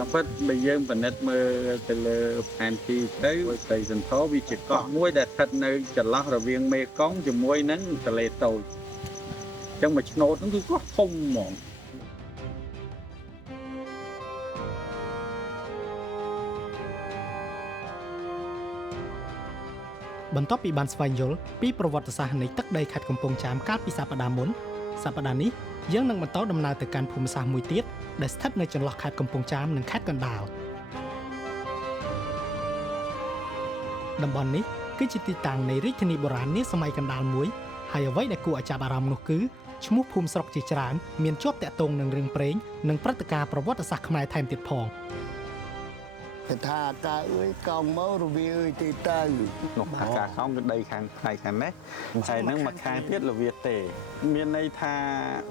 ដល់ពិតបើយើងពិនិត្យមើលទៅលើផែនទីទៅស្រីសន្ធរវាជាកោះមួយដែលស្ថិតនៅចន្លោះរវាងមេគង្គជាមួយនឹងទន្លេតូចអញ្ចឹងមួយឆ្នោតហ្នឹងគឺកោះធំហ្មងបន្ទាប់ពីបានស្វែងយល់ពីប្រវត្តិសាស្ត្រនៃទឹកដីខេត្តកំពង់ចាមកាលពីសប្តាហ៍មុនសប្តាហ៍នេះយើងនឹងបន្តដំណើរទៅកាន់ភូមិសាស្ត្រមួយទៀតដែលស្ថិតនៅចន្លោះខេត្តកំពង់ចាមនិងខេត្តកណ្ដាលតំបន់នេះគឺជាទីតាំងនៃរាជធានីបុរាណនាសម័យកណ្ដាលមួយហើយអ្វីដែលគួរឲ្យចាប់អារម្មណ៍នោះគឺឈ្មោះភូមិស្រុកជាច្រើនមានជាប់តាក់ទងនឹងរឿងព្រេងនិងព្រឹត្តិការណ៍ប្រវត្តិសាស្ត្រខ្មែរថែមទៀតផងថាតាអើយកោងមករវាអើយទីទៅនោះខាងខាងគឺដីខាងផ្នែកខាងនេះហើយនឹងមកខាងទៀតលវាទេមានន័យថា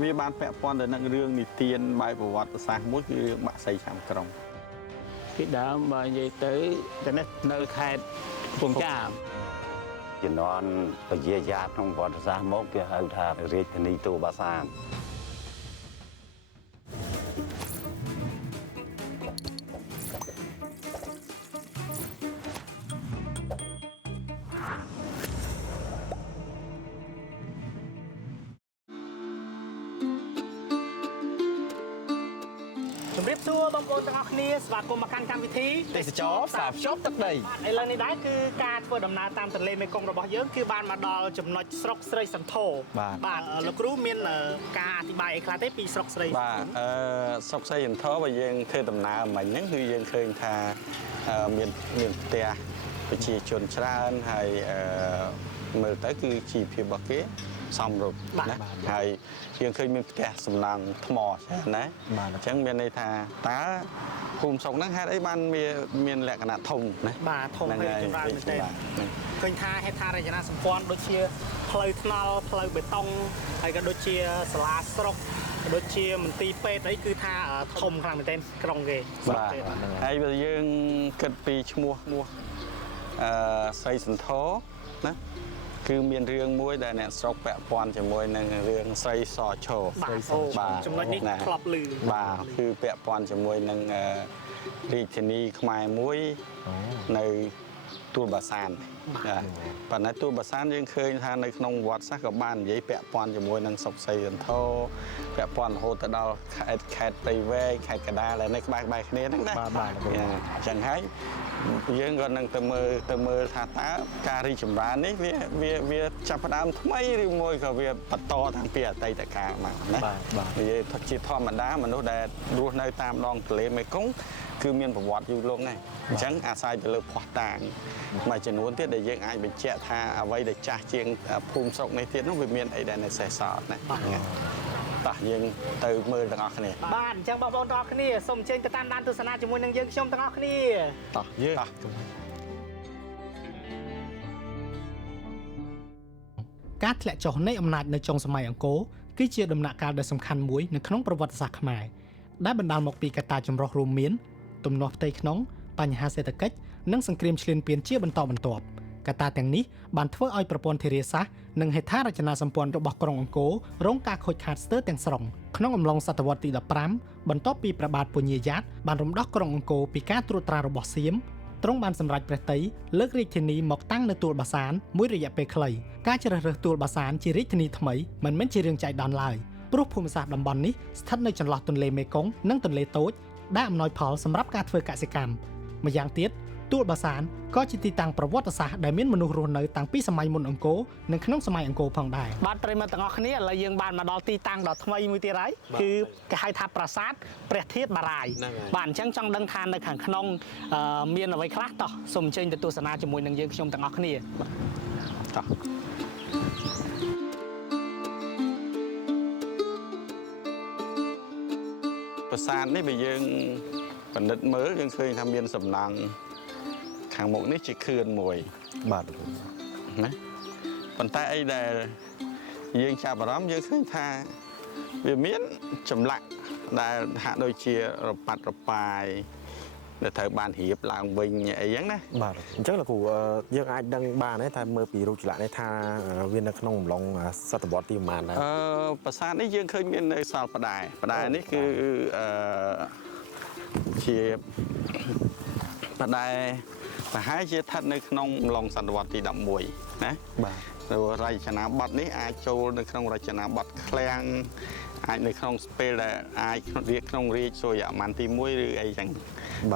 វាបានពាក់ព័ន្ធទៅនឹងរឿងនិទានបែបប្រវត្តិសាស្ត្រមួយគឺរឿងបាក់សីខាងក្រុងពីដើមបើនិយាយទៅនេះនៅខេត្តកំពង់ចាមជំនាន់ពជាយ៉ាតក្នុងប្រវត្តិសាស្ត្រមកគេហៅថារាជធានីទូបាសានជំរាបសួរបងប្អូនទាំងអស់គ្នាស្វាគមន៍មកកាន់កម្មវិធីទេសចរផ្សារភ្ជាប់ទឹកដីឥឡូវនេះដែរគឺការធ្វើដំណើរតាមទន្លេមេគង្គរបស់យើងគឺបានមកដល់ចំណុចស្រុកស្រីសន្ធរបាទលោកគ្រូមានការអធិប្បាយអីខ្លះទេពីស្រុកស្រីបាទស្រុកស្រីសន្ធរបើយើងធ្វើដំណើរមិញហ្នឹងគឺយើងឃើញថាមានផ្ទះប្រជាជនច្រើនហើយមើលទៅគឺជីវភាពរបស់គេសំរុបណាហើយយើងឃើញមានផ្ទះសំណង់ថ្មច្រើនណាអញ្ចឹងមានន័យថាតើភូមិស្រុកហ្នឹងហេតុអីបានមានលក្ខណៈធំណាបាទធំហើយចម្រើនមែនទេឃើញថាហេដ្ឋារចនាសម្ព័ន្ធដូចជាផ្លូវថ្នល់ផ្លូវបេតុងហើយក៏ដូចជាសាលាស្រុកដូចជាមន្ទីរពេទ្យអីគឺថាធំខ្លាំងមែនទេក្រុងគេបាទហើយបើយើងគិតពីឈ្មោះស្រីសន្ធរណាគឺមានរឿងមួយដែលអ្នកស្រុកពាក់ព័ន្ធជាមួយនឹងរឿងស្រីសឈរបាទចំណុចនេះធ្លាប់ឮបាទគឺពាក់ព័ន្ធជាមួយនឹងរាជធានីខ្មែរមួយនៅទួលបាសានប៉ុន្តែទួលបាសានយើងឃើញថានៅក្នុងវត្តសាសក៏បាននិយាយពាក់ព័ន្ធជាមួយនឹងសុកសីសន្ធរពាក់ព័ន្ធរហូតទៅដល់ខេត្តព្រៃវែងខេត្តកណ្ដាលដែលនៅក្បែរគ្នាហ្នឹងណាបាទអញ្ចឹងហើយយើងក៏នឹងទៅមើលថាតើការរីកចម្រើននេះវាចាប់ផ្ដើមថ្មីឬមួយក៏វាបន្តតាំងពីអតីតកាលមកណានិយាយថាជាធម្មតាមនុស្សដែលរស់នៅតាមដងទន្លេមេគង្គគឺមានប្រវត្តិយូរលង់ណាស់អញ្ចឹងអាស្រ័យទៅលើភ័ស្តុតាងមួយចំនួនទៀតដែលយើងអាចបញ្ជាក់ថាអ្វីដែលចាស់ជាងភូមិស្រុកនេះទៀតនោះវាមានអីដែលនៅសេសសល់ណាតោះយើងទៅមើលទាំងអស់គ្នាបាទអញ្ចឹងបងប្អូនទាំងអស់គ្នាសូមអញ្ជើញទៅតាមដានទស្សនាជាមួយនឹងយើងខ្ញុំទាំងអស់គ្នាតោះយើងការធ្លាក់ចុះនៃអំណាចនៅចុងសម័យអង្គរគឺជាដំណាក់កាលដ៏សំខាន់មួយនៅក្នុងប្រវត្តិសាស្ត្រខ្មែរដែលបណ្ដាលមកពីកត្តាចម្រុះរួមមានទំនាស់ផ្ទៃក្នុងបញ្ហាសេដ្ឋកិច្ចនិងសង្គ្រាមឈ្លានពានជាបន្តបន្ទាប់កត្តាទាំងនេះបានធ្វើឲ្យប្រព័ន្ធធារាសាស្ត្រនិងហេដ្ឋារចនាសម្ព័ន្ធរបស់ក្រុងអង្គររងការខូចខាតស្ទើរទាំងស្រុងក្នុងអំឡុងសតវត្សទី15បន្ទាប់ពីព្រះបាទពញាយ៉ាតបានរំដោះក្រុងអង្គរពីការត្រួតត្រារបស់សៀមទ្រង់បានសម្រេចព្រះតីលើករាជធានីមកតាំងនៅទួលបាសានមួយរយៈពេលខ្លីការជ្រើសរើសទួលបាសានជារាជធានីថ្មីមិនមែនជារឿងចៃដន្យឡើយព្រោះភូមិសាស្ត្រតំបន់នេះស្ថិតនៅចន្លោះទន្លេមេគង្គនិងទន្លេតូចដែលអំណោយផលសម្រាប់ការធ្វើកសិកម្មម្យ៉ាងទៀតទួលបាសានក៏ជាទីតាំងប្រវត្តិសាស្ត្រដែលមានមនុស្សរស់នៅតាំងពីសម័យមុនអង្គរនិងក្នុងសម័យអង្គរផងដែរបាទប្រិយមិត្តទាំងអស់គ្នាឥឡូវយើងបានមកដល់ទីតាំងដ៏ថ្មីមួយទៀតហើយគឺគេហៅថាប្រាសាទព្រះធាតុបារាយបាទអញ្ចឹងចង់ដឹងថានៅខាងក្នុងមានអ្វីខ្លះតោះសូមអញ្ជើញទៅទស្សនាជាមួយនឹងយើងខ្ញុំទាំងអស់គ្នាតោះប្រាសាទនេះបើយើងបណ្ឌិតមើលយើងឃើញថាមានសំណង់ខាងមុខនេះជាខឿនមួយបាទណាប៉ុន្តែអីដែលយើងចាប់អារម្មណ៍យើងឃើញថាវាមានចម្លាក់ដែលហាក់ដូចជារប៉ាត់រប៉ាយដែលត្រូវបានរៀបឡើងវិញអីចឹងណាបាទអញ្ចឹងលោកគ្រូយើងអាចដឹងបានទេថាមើលពីរូបចម្លាក់នេះថាវានៅក្នុងអំឡុងសតវត្សទីប៉ុន្មានដែរប្រាសាទនេះយើងឃើញមាននៅសល់ផ្តែរនេះគឺ ជាបដិប្រហែលជាស្ថិតនៅក្នុងឡុងសតវត្សទី11ណា បាទ ទៅរចនាប័ទ្មនេះអាចចូលនៅក្នុងរចនាប័ទ្មឃ្លាំងអាចនៅក្នុងស្ពេលដែលអាចរៀបក្នុងរាជសូរ្យអាម៉ាន់ទី1ឬអីចឹង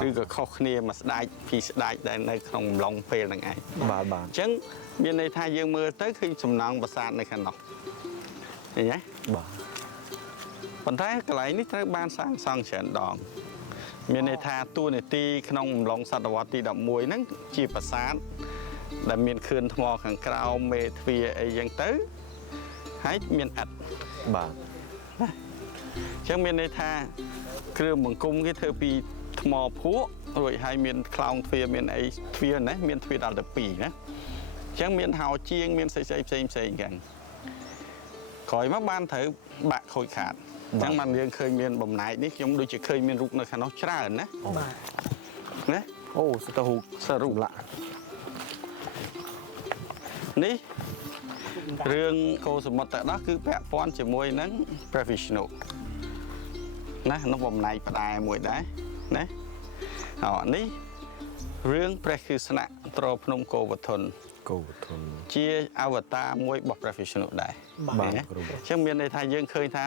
ឬក៏ខុសគ្នាមួយស្ដេចពីរស្ដេចដែលនៅក្នុងអំឡុងពេលហ្នឹងឯង បាទបាទ អញ្ចឹងមានន័យថាយើងមើលទៅឃើញសំណង់ប្រាសាទនៅខាងនោះឃើញទេ បាទ ប៉ុន្តែកន្លែងនេះត្រូវបានសាងសង់ច្រើនដងមានន័យថាតួនាទីក្នុងអំឡុងសតវត្សទី11ហ្នឹងជាប្រាសាទដែលមានខឿនថ្មខាងក្រោមមេទ្វារអីចឹងទៅហើយមានឥដ្ឋ បាទ អញ្ចឹងមានន័យថាគ្រឿងបង្គំគេធ្វើពីថ្មភក់រួចហើយមានខ្លោងទ្វារមានអីទ្វារណាមានទ្វារដល់ទៅ2ណាអញ្ចឹងមានហោជាងមានផ្សេងចឹងក្រោយមកបានត្រូវបាក់ខូចខាតអញ្ចឹងបានយើងឃើញមានបំណែកនេះខ្ញុំដូចជាឃើញមានរូបនៅខាងនោះច្រើនណា បាទ ណា អូសតហូប សរុបឡានេះរឿងកោសមុទ្រទៅដល់គឺពាក់ព័ន្ធជាមួយនឹងព្រះវិស្ណុណានោះបំណែកផ្ដែមួយដែរណានេះរឿងព្រះគិស្ណៈត្រភ្នំកោវធន កោវធន ជាអវតារមួយរបស់ព្រះវិស្ណុដែរ បាទ អញ្ចឹងមានន័យថាយើងឃើញថា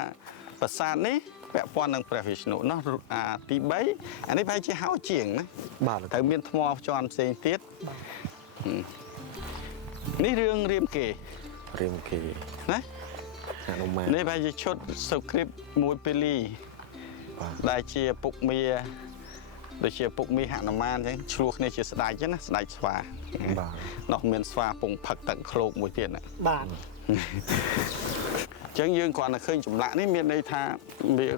ប្រាសាទនេះពាក់ព័ន្ធនឹងព្រះវិស្ណុនោះទី3អានេះប្រហែលជាហោជាងណា បាទ ត្រូវមានថ្មជាន់ផ្សេងទៀតនេះរឿងរាមកេរ្តិ៍ រៀមគេ ណា ហនុមាន នេះប្រហែលជាឈុតសុគ្រីពមួយពេលី បាទ ដែលជាពុកមាដូចជាពុកមាហនុមានអញ្ចឹងឆ្លោះគ្នាជាស្ដេចចឹងណាស្ដេចស្វា បាទ នោះមានស្វាពងផឹកទឹកឃ្លោកមួយទៀតណា បាទ អញ្ចឹងយើងគ្រាន់តែឃើញចម្លាក់នេះមានន័យថាវា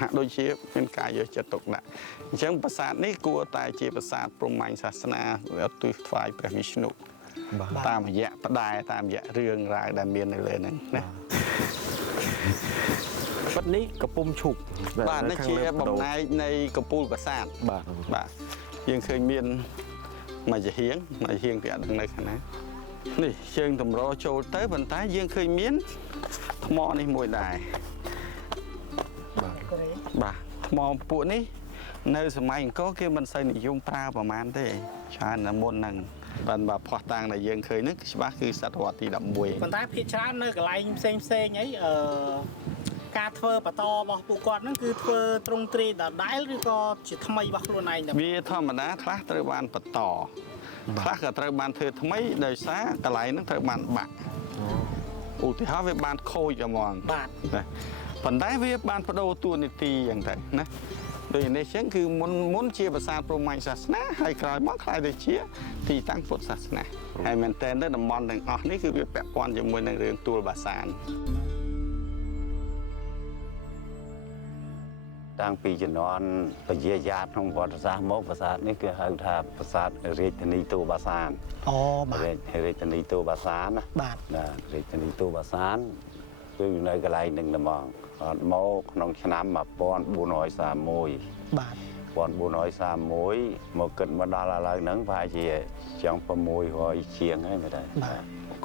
ហាក់ដូចជាមានការយកចិត្តទុកដាក់អញ្ចឹងប្រាសាទនេះគួរតែជាប្រាសាទព្រហ្មញ្ញសាសនាឧទ្ទិសថ្វាយព្រះវិស្ណុ បាទ តាមរយៈផ្ដែតាមរយៈរឿងរ៉ាវដែលមាននៅលើហ្នឹងណា បាត់នេះកំពុំឈប់ បាទនេះជាបំណែកនៃកំពូលប្រាសាទ បាទ បាទយើងឃើញមានមួយជាហៀងទីអត់ដឹងនៅខាងណានេះជើងតម្រចូលទៅប៉ុន្តែយើងឃើញមានថ្មនេះមួយដែរ បាទ បាទថ្មពួកនេះនៅសម័យអង្គរគេមិនសូវនិយមប្រើប្រហែលទេច្រើនតែមុនហ្នឹងបាទផោះតាំងដែលយើងឃើញហ្នឹងច្បាស់គឺសតវត្សទី11 ប៉ុន្តែភាគច្រើននៅកន្លែងផ្សេងអីការធ្វើបន្តរបស់ពួកគាត់ហ្នឹងគឺធ្វើត្រង់ត្រីដដែលឬក៏ជាថ្មីរបស់ខ្លួនឯងតែ វាធម្មតាខ្លះត្រូវបានបន្តខ្លះក៏ត្រូវបានធ្វើថ្មីដោយសារកន្លែងហ្នឹងត្រូវបានបាក់ឧទាហរណ៍វាបានខូចហ្មង បាទ ណាប៉ុន្តែវាបានបដូរតួនាទីយ៉ាងទៅណាដូចនេះចឹងគឺមុនជាប្រាសាទព្រហ្មញ្ញសាសនាហើយក្រោយមកខ្លាយទៅជាទីតាំងពុទ្ធសាសនាហើយមែនតើនៅតំបន់ទាំងអស់នេះគឺវាពាក់ព័ន្ធជាមួយនឹងរឿងទួលបាសាន តាំងពីជំនាន់ពជាយាតក្នុងប្រវត្តិសាស្ត្រមកប្រាសាទនេះគឺហៅថាប្រាសាទរាជធានីទូបាសាន អូបាទ រាជធានីទូបាសានណា បាទ រាជធានីទូបាសានគឺនៅកន្លែងនឹងហ្មងអត់មកក្នុងឆ្នាំ1431 បាទ 1431មកគិតមកដល់ឥឡូវហ្នឹងប្រហែលជាចង់600ជាងហើយមែនទេ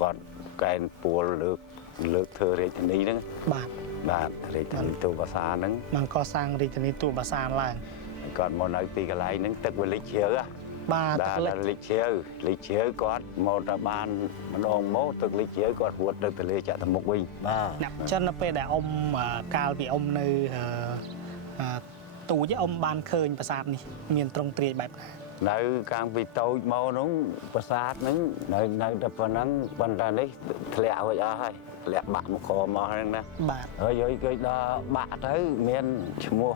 គាត់កែនពួលលើកធ្វើរាជធានីហ្នឹង បាទ បាទរាជធានីទូបាសានហ្នឹង បានកសាងរាជធានីទូបាសានឡើង គាត់មកនៅទីកន្លែងហ្នឹងទឹកវាលិចជ្រៅ បាទ បាទលិចជ្រៅគាត់មកទៅបានម្ដងមកទឹកលិចជ្រៅគាត់ហួតទៅទន្លេចតុមុខវិញបាទ អ្នកចិននៅពេលដែលអ៊ំកាលពីអ៊ំនៅទូចអ៊ំបានឃើញប្រាសាទនេះមានត្រង់ត្រីបែបណា នៅកាំងពីតូចមកហ្នឹងប្រាសាទហ្នឹងនៅតែប៉ុណ្ណឹងប៉ុន្តែនេះធ្លាក់រួចអស់ហើយធ្លាក់បាក់មកខមកហ្នឹងណា បាទ ហើយគេដល់បាក់ទៅមានឈ្មោះ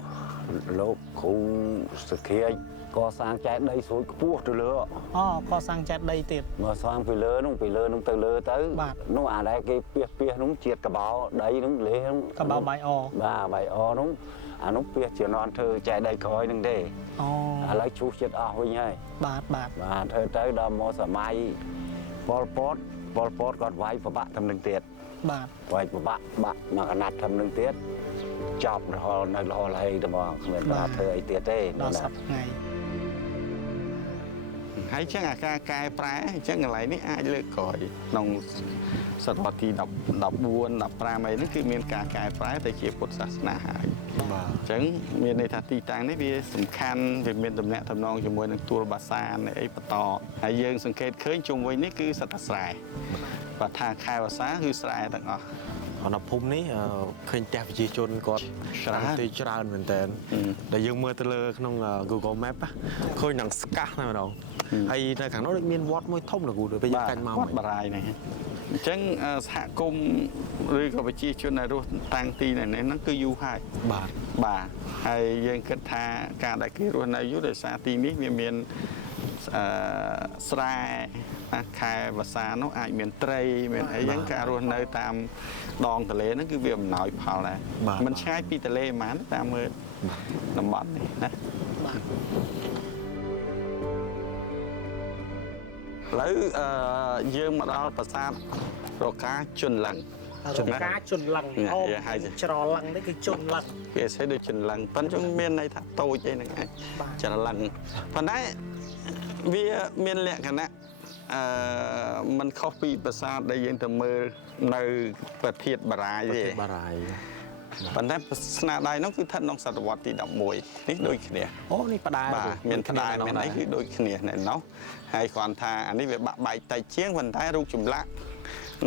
លោកគ្រូសុខាចកសាងចែកដីស្រួយខ្ពស់ទៅលើ អូកសាងចេតិយទៀត មកសាងពីលើហ្នឹងទៅលើទៅ បាទ នោះអាដែលគេពះហ្នឹងជាតិកបោដីហ្នឹងលេហ្នឹង កបោបាយអ បាទបាយអហ្នឹងអានោះពះជានន់ធ្វើចែកដីក្រោយហ្នឹងទេ អូ ឥឡូវឈូសចិត្តអស់វិញហើយ បាទបាទ បាទធ្វើទៅដល់មកសម័យប៉ុលពតគាត់វាយប្របាក់តាមនឹងទៀត បាទ វាយប្របាក់បាក់មកកណាត់តាមនឹងទៀតចប់រហូតនៅរហូតហើយតែមកគ្មានបានធ្វើអីទៀតទេ ដល់សប្តាហ៍ថ្ងៃ ហើយចឹងអាការកែប្រែអញ្ចឹងកន្លែងនេះអាចលើកក្រោយក្នុងសតវត្សទី14 15អីនេះគឺមានការកែប្រែទៅជាពុទ្ធសាសនាហើយ បាទ អញ្ ចឹងមានន័យថាទីតាំងនេះវាសំខាន់វាមានតំណែងតំណងជាមួយនឹងទួលបាសានៃអីបន្តហើយយើងសង្កេតឃើញជុំវិញនេះគឺសត្វស្រែបើថាខែបាសាគឺស្រែទាំងអស់ អនភូមិនេះឃើញផ្ទះប្រជាជនគាត់ច្រើនមែនតើដែលយើងមើលទៅលើក្នុង Google Map ឃើញនឹងស្កាស់ណាស់ម្ដងហើយនៅខាងនោះដូចមានវត្តមួយធំណាស់គូដូចពេលយើងកាញ់មក វត្តបារាយនេះអញ្ចឹងសហគមន៍ឬក៏ប្រជាជនដែលរស់តាំងទីនេះហ្នឹងគឺយូរហើយបាទហើយយើងគិតថាការដែលគេរស់នៅយូរដោយសារទីនេះវាមានស្រែខែវស្សានោះអាចមានត្រីមានអីចឹងការរស់នៅតាមដងទន្លេហ្នឹងគឺវាអំណោយផលដែរមិនឆ្ងាយពីទន្លេប៉ុន្មានតាមមើលតំបន់នេះណាបាទឥឡូវយើងមកដល់ប្រាសាទរកាជន់លឹង ការជន់ឡឹងច្រឡឹងនេះគឺជន់ឡឹង គេស្អីដូចជន់ឡឹងប៉ុន្តែមានន័យថាតូចអីហ្នឹងឯងច្រឡឹងប៉ុន្តែវាមានលក្ខណៈมันខុសពីប្រាសាទដែលយើងទៅមើលនៅប្រធានបារាយទេប៉ុន្តែស្នាដៃនោះគឺស្ថិតក្នុងសតវត្សទី11នេះដូចគ្នាអូនេះផ្ដាបាទមានផ្ដាមានអីគឺដូចគ្នានៅនោះហើយគ្រាន់ថាអានេះវាបាក់បែកតិចជាងប៉ុន្តែរូបចម្លាក់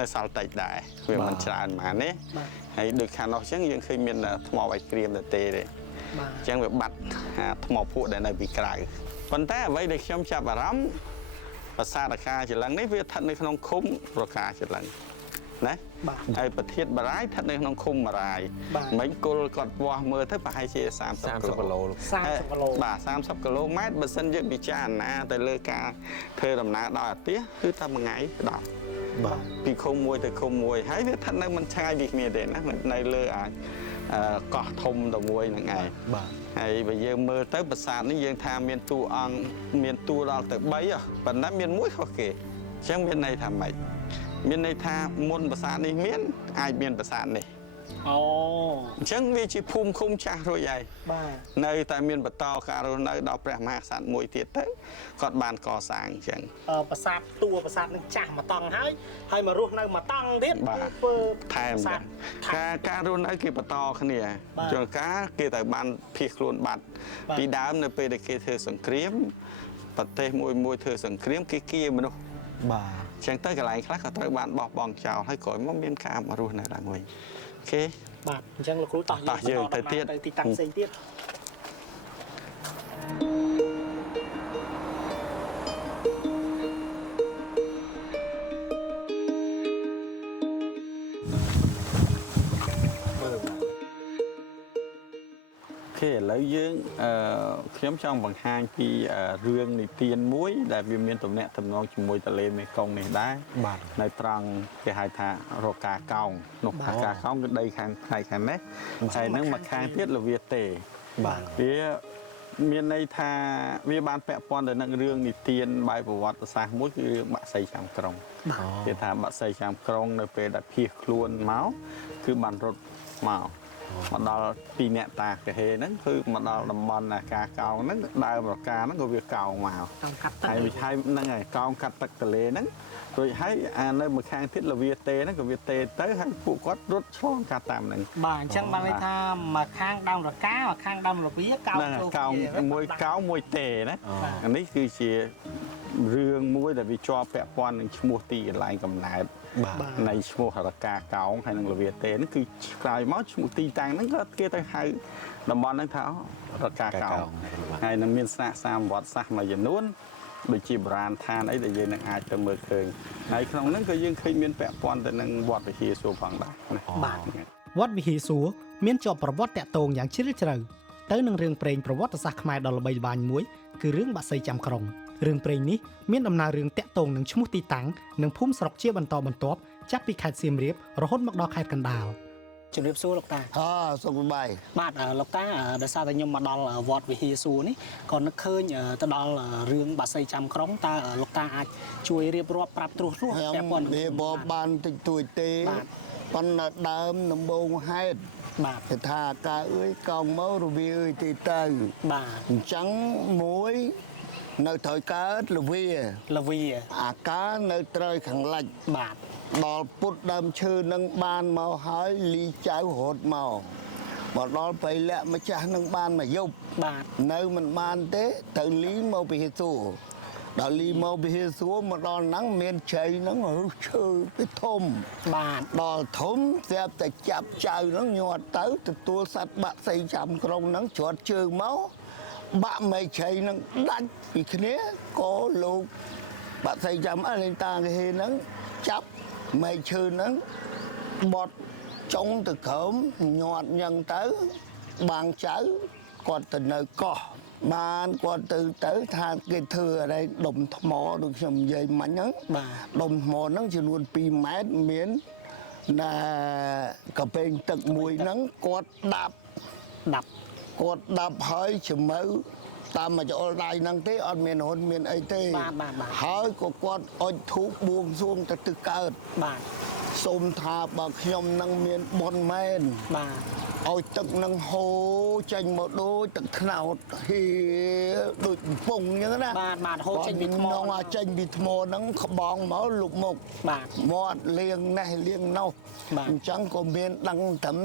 នៅសល់តិចដែរវាមិនច្រើនប៉ុន្មានទេហើយដូចខាងនោះអញ្ចឹងយើងឃើញមានថ្មបាយក្រៀមទៅទេអញ្ចឹងវាបាត់ថ្មភក់ដែលនៅពីក្រៅប៉ុន្តែអ្វីដែលខ្ញុំចាប់អារម្មណ៍ប្រាសាទរកាចលឹងនេះវាស្ថិតនៅក្នុងឃុំរកាចលឹងណាហើយប្រធានបារាយស្ថិតនៅក្នុងឃុំបារាយមិញគល់គាត់វាស់មើលទៅប្រហែលជា30គីឡូបាទ30គីឡូម៉ែត្របើសិនយើងពិចារណាទៅលើការធ្វើដំណើរដោយអាទិគឺតែមួយថ្ងៃដល់បាទពីឃុំមួយទៅឃុំមួយហើយវាស្ថិតនៅមិនឆ្ងាយពីគ្នាទេណានៅលើកោះធំតែមួយហ្នឹងឯងបាទហើយបើយើងមើលទៅប្រាសាទនេះយើងថាមានតួអង្គមានតួដល់ទៅ3ប៉ុន្តែមានមួយខុសគេអញ្ចឹងមានន័យថាម៉េចមានន័យថាមុនប្រាសាទនេះមានអាចមានប្រាសាទនេះអូអញ្ចឹងវាជាភូមិឃុំចាស់រួចហើយបាទនៅតែមានបន្តការរស់នៅដល់ព្រះមហាក្សត្រមួយទៀតទៅគាត់បានកសាងអញ្ចឹងប្រាសាទតួប្រាសាទនឹងចាស់មកតង់ហើយមករស់នៅមកតង់ទៀតធ្វើថែមការរស់នៅគេបន្តគ្នាជួនកាលគេទៅបានភៀសខ្លួនបាត់ពីដើមនៅពេលដែលគេធ្វើសង្គ្រាមប្រទេសមួយធ្វើសង្គ្រាមគេគៀមនុស្សបាទអញ្ចឹងទៅកន្លែងខ្លះក៏ត្រូវបានបោះបង់ចោលហើយក្រោយមកមានការមករស់នៅឡើងវិញអូខេបាទអញ្ចឹងលោកគ្រូតោះយើងទៅទៀតទៅទីតាំងផ្សេងទៀតឥឡូវយើងខ្ញុំចង់បង្ហាញពីរឿងនិទានមួយដែលវាមានទំនាក់ទំនងជាមួយទន្លេមេគង្គនេះដែរបាទនៅត្រង់គេហៅថារកាកោងនោះរកាកោងគឺដីខាងផ្នែកខាងនេះហើយនឹងមកខាងទៀតលវាទេបាទវាមានន័យថាវាបានពាក់ព័ន្ធទៅនឹងរឿងនិទានបែបប្រវត្តិសាស្ត្រមួយគឺរឿងបាក់សីចាំក្រុងគេថាបាក់សីចាំក្រុងនៅពេលដែលភៀសខ្លួនមកគឺបានរត់មកដល់ពីអ្នកតាកហេហ្នឹងគឺមកដល់តំបន់ការកោងហ្នឹងដើមរកាហ្នឹងក៏វាកោងមកហើយហ្នឹងហើយកោងកាត់ទឹកទន្លេហ្នឹងរួចហើយនៅមួយខាងទៀតលវាទេហ្នឹងក៏វាទេទៅហើយពួកគាត់រត់ឆ្លងកាត់តាមហ្នឹងបាទអញ្ចឹងបានន័យថាមួយខាងដើមរកាមួយខាងដើមលវាកោងមួយកោងមួយទេណាអានេះគឺជារឿងមួយដែលវាជាប់ពាក់ព័ន្ធនឹងឈ្មោះទីកន្លែងកំណើតនៃឈ្មោះរកាកោងហើយនឹងលវាទេហ្នឹងគឺក្រោយមកឈ្មោះទីតាំងហ្នឹងក៏គេទៅហៅតំបន់ហ្នឹងថារកាកោងហើយនឹងមានស្នាក់សាមវត្តសាសមួយចំនួនដូចជាបុរាណឋានអីដែលយើងនឹងអាចទៅមើលឃើញហើយក្នុងហ្នឹងក៏យើងឃើញមានពាក់ព័ន្ធទៅនឹងវត្តវិហារសួរផងដែរបាទវត្តវិហារសួរមានជាប់ប្រវត្តិតាក់ទងយ៉ាងជ្រាលជ្រៅទៅនឹងរឿងព្រេងប្រវត្តិសាស្ត្រខ្មែរដ៏ល្បីល្បាញមួយគឺរឿងបាក់សីចាំក្រុងរឿងព្រេងនេះមានដំណើររឿងតាក់ទងនឹងឈ្មោះទីតាំងនិងភូមិស្រុកជាបន្តបន្ទាប់ចាប់ពីខេត្តសៀមរាបរហូតមកដល់ខេត្តកណ្ដាលជំរាបសួរលោកតាសុខសប្បាយបាទលោកតាដោយសារតែខ្ញុំមកដល់វត្តវិហារសួរនេះក៏នឹកឃើញទៅដល់រឿងបាក់សីចាំក្រុងតើលោកតាអាចជួយរៀបរាប់ប្រាប់ត្រួសត្រាសពាក់ព័ន្ធរៀបរាប់បានតិចតួចទេប៉ុន្តែដើមដំបូងហេតុបាទគេថាកាអើយកោងមករវាអើយទីទៅបាទអញ្ចឹងមួយនៅត្រូវកើតលវាអាកានៅត្រូវខាងលិចបាទដល់ពុតដើមឈើនឹងបានមកហើយលីចៅរត់មក មកដល់ពេលលាក់ម្ចាស់នឹងបានមកយប់បាទនៅមិនបានទេទៅលីមកពីហេសួរដល់លីមកពីហេសួរមកដល់ហ្នឹងមានជ័យហ្នឹងរុះឈើទៅធំបាទដល់ធំស្រាប់តែចាប់ចៅហ្នឹងញាត់ទៅទទួលសត្វបាក់សីចាំក្រុងហ្នឹងច្រត់ជើងមកបាក់មេជ័យហ្នឹងដាច់ពីគ្នាក៏លោកបាក់សីចាំអលេងតាគេហ្នឹងចាប់មេឈើហ្នឹងបត់ចុងទៅក្រោមញាត់ញ៉ឹងទៅបាងចៅគាត់ទៅនៅកោះបានគាត់ទៅថាគេធ្វើอะไรដុំថ្មដូចខ្ញុំនិយាយមិញហ្នឹងបាទដុំថ្មហ្នឹងចំនួន2ម៉ែត្រមានណាកាពេងទឹកមួយហ្នឹងគាត់ដាប់គាត់ដាប់ហើយជំៅតាមមកចូលដៃហ្នឹងទេអត់មានហ៊ុនមានអីទេបាទហើយក៏គាត់អុជធូបបួងសួងទៅទឹកកើតបាទសូមថាបើខ្ញុំនឹងមានបុណ្យមែនបាទឲ្យទឹកនឹងហូរចេញមកដូចទឹកថ្នោតហៀដូចកំពង់អញ្ចឹងណាបាទហូរចេញពីថ្មនោះចេញពីថ្មហ្នឹងក្បងមកលុបមុខបាទមាត់លៀងនេះលៀងនោះអញ្ចឹងក៏មានដឹងត្រឹម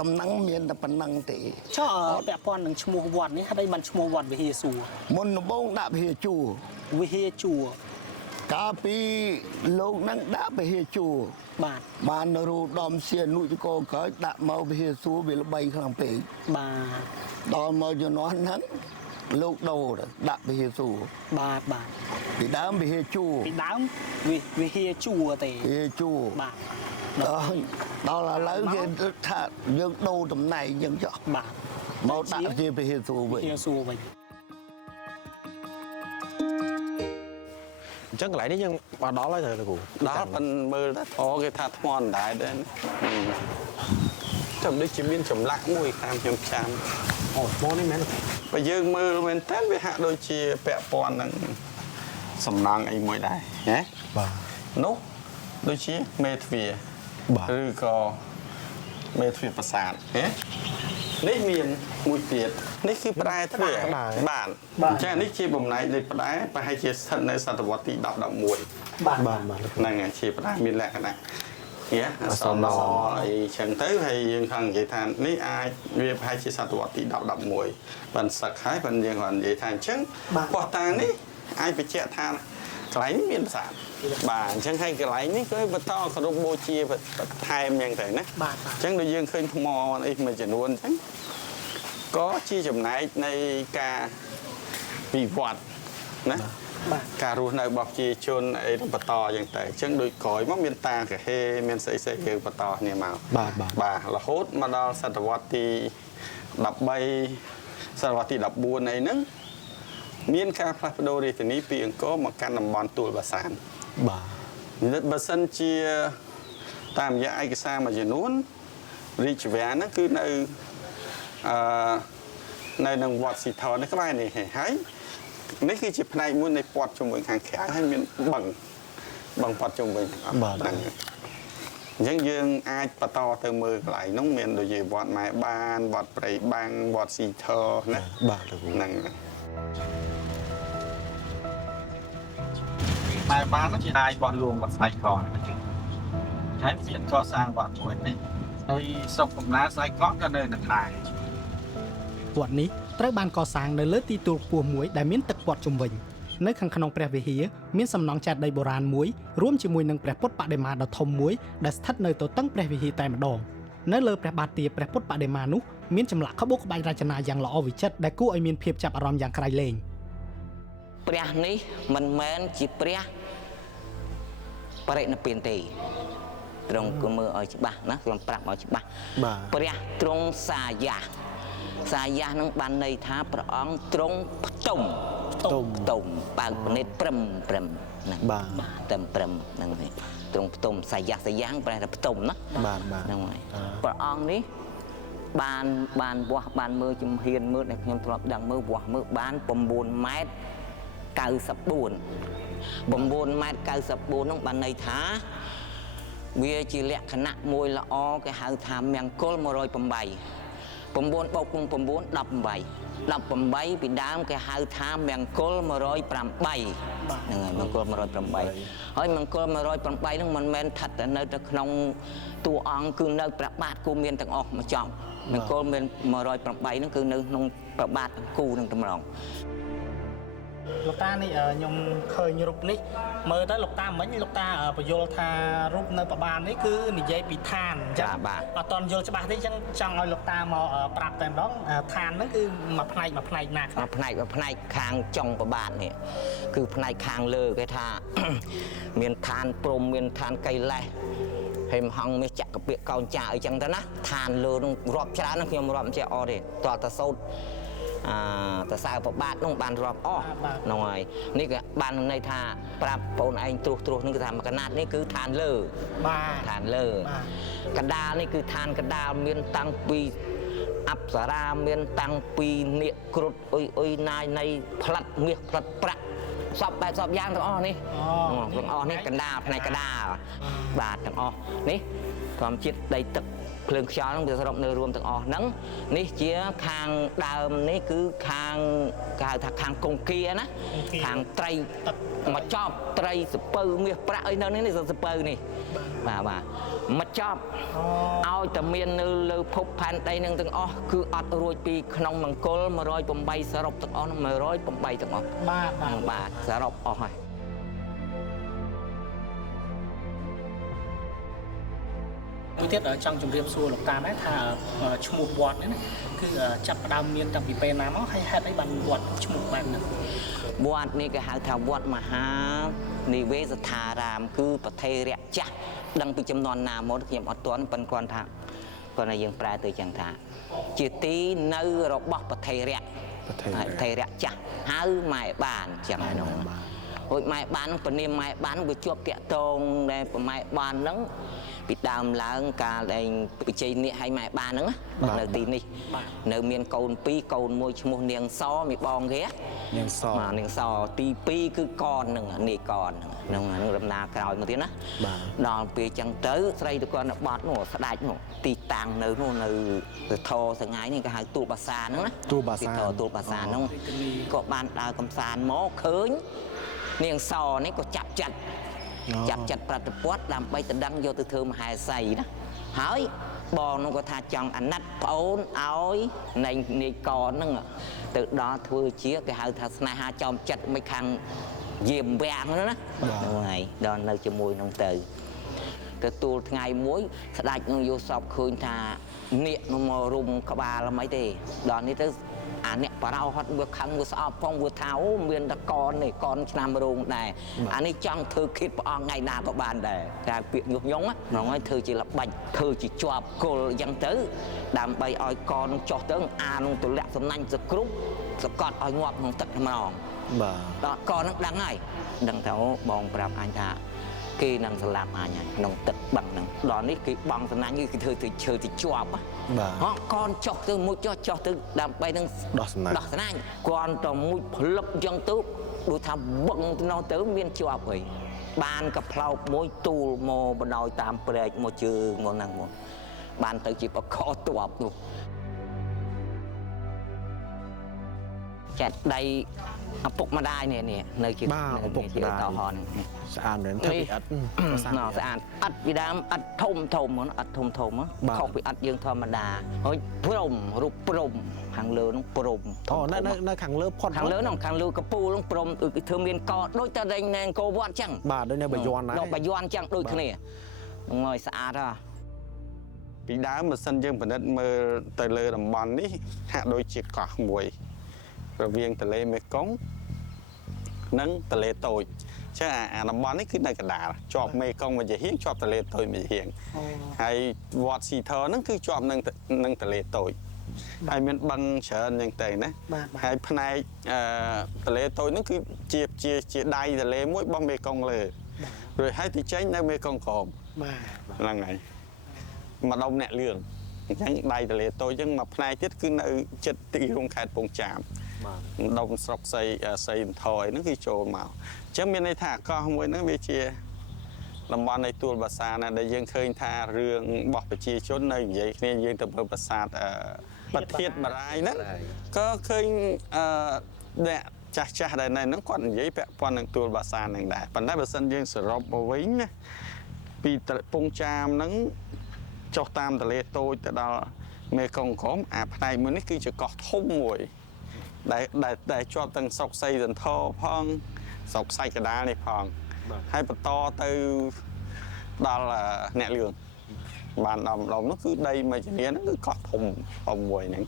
តំណែងមានតែប៉ុណ្ណឹងទេចុះពាក់ព័ន្ធនឹងឈ្មោះវត្តនេះហេតុអីបានឈ្មោះវត្តវិហារសួរមុនដំបូងដាក់វិហារជួរកាលពីលោកនឹងដាក់វិហារជួរបាទបានរូដំសៀនុជកក្រោយដាក់មកវិហារសួរវាល្បីខ្លាំងពេកបាទដល់មកជំនាន់ហ្នឹងលោកដូរដាក់វិហារសួរបាទពីដើមវិហារជួរពីដើមវិហារជួរទេវិហារជួរបាទដល់ឥឡូវគេថាយើងដូរតំណែងយើងចុះបាទមកដាក់ជាវិហារសួរវិញអញ្ចឹងកន្លែងនេះយើងមកដល់ហើយទៅគ្រូដល់មិនមើលទៅគេថាថ្មអណ្ដែតដែរចាំដូចជាមានចម្លាក់មួយតាមខ្ញុំចាំអូថ្មនេះមែនបើយើងមើលមែនតើវាហាក់ដូចជាពាក់ព័ន្ធនឹងសំណង់អីមួយដែរហ៎បាទនោះដូចជាមេទ្វារឬក៏មេទ្វារប្រាសាទហ៎នេះមានមួយទៀតនេះគឺផ្តែរទ្វារបាទអញ្ចឹងនេះជាបំណែកនៃផ្តែរប្រហែលជាស្ថិតនៅសតវត្សទី10 11បាទហ្នឹងហើយជាផ្តែរមានលក្ខណៈអសនអីចឹងទៅហើយយើងខំនិយាយថានេះអាចវាប្រហែលជាសតវត្សទី10 11បានសឹកហើយបានយើងគាត់និយាយថាអញ្ចឹងបោះតាំងនេះអាចបញ្ជាក់ថាកន្លែងនេះមានប្រាសាទបាទអញ្ចឹងហើយកន្លែងនេះគឺបន្តគោរពបូជាថែមយ៉ាងទៅណាបាទអញ្ចឹងដូចយើងឃើញថ្មអីមួយចំនួនអញ្ចឹងក៏ជាចំណែកនៃការវិវត្តណាការរស់នៅរបស់ប្រជាជនអីបន្តយ៉ាងទៅអញ្ចឹងដូចក្រោយមកមានតាកហេមានស្អីយើងបន្តគ្នាមកបាទរហូតមកដល់សតវត្សទី13សតវត្សទី14អីហ្នឹងមានការផ្លាស់ប្ដូររាជធានីពីអង្គរមកកាន់តំបន់ទួលបាសានបាទបើសិនជាតាមរយៈឯកសារមួយចំនួនរាជវាំងហ្នឹងគឺនៅនៅនឹងវត្តស៊ីថននេះក្បែរនេះហើយនេះគឺជាផ្នែកមួយនៃព័ទ្ធជុំវិញខាងក្រៅហើយមានបឹងព័ទ្ធជុំវិញបាទអញ្ចឹងយើងអាចបន្តទៅមើលកន្លែងនោះមានដូចជាវត្តម៉ែបានវត្តព្រៃបាំងវត្តស៊ីថណាបាទហ្នឹងម៉ែបានជាដៃបោះលួងវត្តស្ដេចកោះហើយមានកសាងវត្តមួយនេះហើយសុខកំណើស្ដេចកោះក៏នៅនឹងដែរវត្តនេះត្រូវបានកសាងនៅលើទីទួលខ្ពស់មួយដែលមានទឹកព័ទ្ធជុំវិញនៅខាងក្នុងព្រះវិហារមានសំណង់ចេតិយបុរាណមួយរួមជាមួយនឹងព្រះពុទ្ធបដិមាដ៏ធំមួយដែលស្ថិតនៅទទឹងព្រះវិហារតែម្ដងនៅលើព្រះបាទទាព្រះពុទ្ធបដិមានោះមានចម្លាក់ក្បូរក្បាច់រចនាយ៉ាងល្អវិចិត្រដែលគួរឲ្យមានភាពចាប់អារម្មណ៍យ៉ាងក្រៃលែងព្រះនេះមិនមែនជាព្រះបរិនិព្វានទេត្រង់គឺមើលឲ្យច្បាស់ណាខ្ញុំប្រាប់ឲ្យច្បាស់ព្រះទ្រង់សាយានឹងបានន័យថាព្រះអង្គទ្រង់ផ្ទុំបើកភ្នែកព្រឹមហ្នឹងបាទព្រឹមហ្នឹងទ្រង់ផ្ទុំសាយ៉ាងប្រែថាផ្ទុំណាហ្នឹងហើយព្រះអង្គនេះបានវាស់បានមើលជំហានមើលដែលខ្ញុំធ្លាប់ដឹងមើលវាស់មើលបាន9ម៉ែត្រ94 9ម៉ែត្រ94ហ្នឹងបានន័យថាវាជាលក្ខណៈមួយល្អគេហៅថាមង្គល108 9 + 9 18ពីដើមគេហៅថាមង្គល108ហ្នឹងហើយមង្គល108ហើយមង្គល108ហ្នឹងមិនមែនស្ថិតនៅក្នុងតួអង្គគឺនៅព្រះបាទគូមានទាំងអស់មកចប់ មង្គលមាន108ហ្នឹងគឺនៅក្នុងប្របាទគូនឹងតម្រង់ លោកតានេះខ្ញុំឃើញរូបនេះមើលទៅលោកតាមិញលោកតាបញ្យល់ថារូបនៅប្របាននេះគឺនិយាយពីឋានអញ្ចឹងអត់តន់យល់ច្បាស់ទេអញ្ចឹងចង់ឲ្យលោកតាមកប្រាប់តែម្ដងឋានហ្នឹងគឺមួយផ្នែកណាខ្លះផ្នែកខាងចុងប្របាទនេះគឺផ្នែកខាងលើគេថា មានឋានព្រំមានឋានកៃលេសហើយមហង្គមាសចក្រពាកកោនចាអីចឹងទៅណាឋានលើនឹងរាប់ច្រើនហ្នឹងខ្ញុំរាប់មិនចេះអត់ទេតើតសោតតសៅប្របាទនោះបានរាប់អស់ហ្នឹងហើយនេះក៏បានន័យថាប្រាប់បងឯងត្រួសនេះគឺថាមួយកណាត់នេះគឺឋានលើបាទឋានលើកណ្ដាលនេះគឺឋានកណ្ដាលមានតាំងពីអប្សរាមានតាំងពីនាគគ្រុឌអុយណាយនៃផ្លាត់មាសផ្លាត់ប្រាក់សពបែបសពយ៉ាងទាំងអស់នេះទាំងអស់នេះកណ្ដាលផ្នែកកណ្ដាលបាទទាំងអស់នេះធម្មជាតិដីទឹកភ្លើងខ្យល់ហ្នឹងវាសរុបនៅរួមទាំងអស់ហ្នឹងនេះជាខាងដើមនេះគឺខាងគេហៅថាខាងកុងគាណាខាងត្រីមកចប់ត្រីសពៅមាសប្រាក់អីនៅនេះសពៅនេះបាទមកចប់ឲ្យតែមាននៅលើភពផែនដីនឹងទាំងអស់គឺអត់រួចពីក្នុងមង្គល108សរុបទាំងអស់108ទាំងអស់បាទសរុបអស់ហើយមួយទៀតចង់ជម្រាបសួរលោកតាដែរថាឈ្មោះវត្តនេះគឺចាប់ផ្ដើមមានតាំងពីពេលណាមកហើយហេតុអីបានវត្តឈ្មោះបែបហ្នឹងវត្តនេះគេហៅថាវត្តមហានិវេសថារាមគឺប្រធេរៈចាស់ដឹងពីចំនួនណាមកខ្ញុំអត់ទាន់ប៉ុន្តែគាត់ថាគាត់ឲ្យយើងប្រែទៅចឹងថាជាទីនៅរបស់ប្រធេរៈចាស់ហៅម៉ែបានចឹងហ្នឹងហូចម៉ែបានពនាមម៉ែបានវាជាប់តាក់តងដែលម៉ែបានហ្នឹងពីដើមឡើងកាលឯងបច្ចេកនេះឲ្យម៉ែបានហ្នឹងនៅទីនេះនៅមានកូន2កូន1ឈ្មោះនាងសមីបងគេនាងសទី2គឺកនហ្នឹងនាយកនហ្នឹងដំណើរក្រោយមកទៀតណាដល់ពេលចឹងទៅស្រីទៅគាត់នៅបាត់នោះស្ដាច់នោះទីតាំងនៅនោះនៅធរសងាយនេះគេហៅទូលបាសាហ្នឹងណាទូលបាសាហ្នឹងក៏បានដើរកំសាន្តមកឃើញនាងសនេះក៏ចាប់ចិត្តប្រតិបត្តិដើម្បីទៅដឹងយកទៅធ្វើមហេសីណាហើយបងនោះក៏ថាចង់អាណិតប្អូនឲ្យនៃនាយកនហ្នឹងទៅដល់ធ្វើជាគេហៅថាស្នេហាចំចិត្តមិនខាងយាមវាំងហ្នឹងណាហ្នឹងហើយដល់នៅជាមួយនឹងទៅទទួលថ្ងៃមួយស្ដេចនឹងយកសពឃើញថានាគនោះមករុំក្បាលមិនទេដល់នេះទៅអាអ្នកបារោហត់វាខឹងវាស្អប់ផងវាថាអូមានតកននេះកនឆ្នាំរោងដែរអានេះចង់ធ្វើគិតព្រះអង្គថ្ងៃណាក៏បានដែរតែពាក្យញុះញង់ហ្នឹងហើយធ្វើជាល្បិចធ្វើជាជាប់គល់អញ្ចឹងទៅដើម្បីឲ្យកនចុះទៅអានឹងទម្លាក់សំណាញ់សគ្រប់សកត់ឲ្យងាប់ក្នុងទឹកម្ដងបាទដល់កនហ្នឹងដឹងហើយដឹងថាអូបងប្រាប់អញថាគេនឹងស្លាប់អញក្នុងទឹកបឹងហ្នឹងដល់នេះគេបងសំណាញ់គេធ្វើទៅឈើទៅជាប់បាទកូនចុះទៅមួយចុះទៅដើម្បីនឹងដោះសំណាញ់គាត់ទៅមួយផ្លឹបចឹងទៅដូចថាវឹងទៅនោះទៅមានជាប់ហើយបានកផ្លោកមួយទូលមកបដោយតាមព្រែកមកជើងមកហ្នឹងមកបានទៅជាបកកតបនោះចាត់ដៃឪពុកម្ដាយនេះនៅជាឪពុកម្ដាយតហនស្អាតមែនទៅអត់ស្អាតអត់ពីដើមអត់ធំអត់ធំខុសពីអត់យើងធម្មតាហើយព្រំរូបព្រំខាងលើនោះព្រំនៅខាងលើផុតខាងលើនោះខាងលើកពូលនោះព្រំគឺធ្វើមានកដូចតែដេញនៅអង្គរវត្តអញ្ចឹងបាទដូចនៅបាយ័នដែរបាយ័នអញ្ចឹងដូចគ្នាហ្នឹងហើយស្អាតហ៎ពីដើមបើសិនយើងពិនិត្យមើលទៅលើតំបន់នេះហាក់ដូចជាកោះមួយរវាងទន្លេមេគង្គនិងទន្លេតូចចឹងអាតំបន់នេះគឺនៅកណ្ដាលជាប់មេគង្គមួយជាហៀងជាប់ទន្លេតូចមួយហៀងហើយវត្តស៊ីធរហ្នឹងគឺជាប់នឹងទន្លេតូចហើយមានបឹងច្រើនយ៉ាងទៅណាហើយផ្នែកទន្លេតូចហ្នឹងគឺជាដៃទន្លេមួយរបស់មេគង្គលើរួចហើយទីចេញនៅមេគង្គក្រោមហ្នឹងហើយម្ដុំអ្នកលឿងអញ្ចឹងដៃទន្លេតូចអញ្ចឹងមួយផ្នែកទៀតគឺនៅចិត្តទីក្រុងខេត្តពងចាមម្ដុំស្រុកសីថយហ្នឹងគឺចូលមកអញ្ចឹងមានន័យថាកោះមួយហ្នឹងវាជាតំបន់នៃទួលបាសាណាដែលយើងឃើញថារឿងរបស់ប្រជាជននៅនិយាយគ្នាយើងទៅមើលប្រាសាទប្រធានបារាយណាក៏ឃើញអ្នកចាស់ដែលនៅហ្នឹងគាត់និយាយពាក់ព័ន្ធនឹងទួលបាសាហ្នឹងដែរប៉ុន្តែបើសិនយើងសរុបមកវិញណាពីពងចាមហ្នឹងចុះតាមទន្លេតូចទៅដល់ មេកុងក្រមអាផ្នែកមួយនេះគឺជាកោះធំមួយដែលជាប់ទាំងស្រុកសីសន្ធរផងស្រុកសៃកដាលនេះផងហើយបន្តទៅដល់អ្នកលឿងបានដល់នោះគឺដីមួយជំនាញហ្នឹងគឺកោះធំមួយហ្នឹង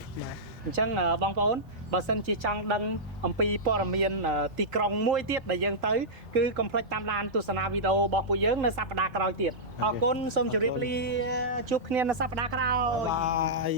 អញ្ចឹងបងប្អូនបើសិនជាចង់ដឹងអំពីព័ត៌មានទីក្រុងមួយទៀតដែលយើងទៅគឺកុំភ្លេចតាមដានទស្សនាវីដេអូរបស់ពួកយើងនៅសប្តាហ៍ក្រោយទៀតអរគុណសូមជម្រាបលាជួបគ្នានៅសប្តាហ៍ក្រោយ បាយ